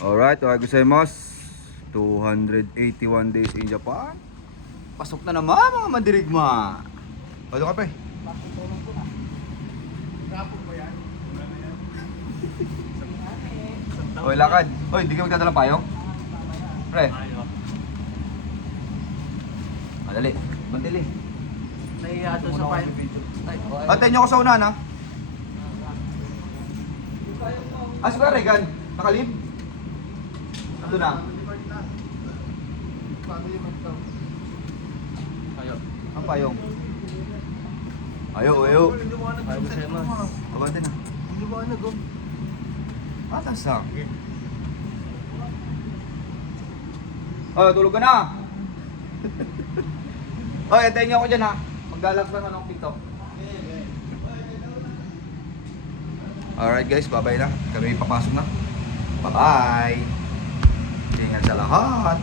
Alright, ohayo gozaimasu. 281 days in Japan. Pasok na naman mga mandirigma. Pwede ka pre. Oy, lakad. Oy, di ka magdadala payong? Pre. Madali. Madali. Nahiya doon sa payong. Antayin nyo ako sa unahan ha. Siguro Regan. Nakalib? Ito na. Ang payong. Ayo. Ayaw sa'yo mas. Kabante na. Ang liwanag oh. Atas na. Oh, tulog ka na. Oh, antayin niyo ako dyan ha. Maglalak ng anong TikTok. Alright guys, bye-bye na. Kami papasok na. Bye-bye. Ingat sa lahat.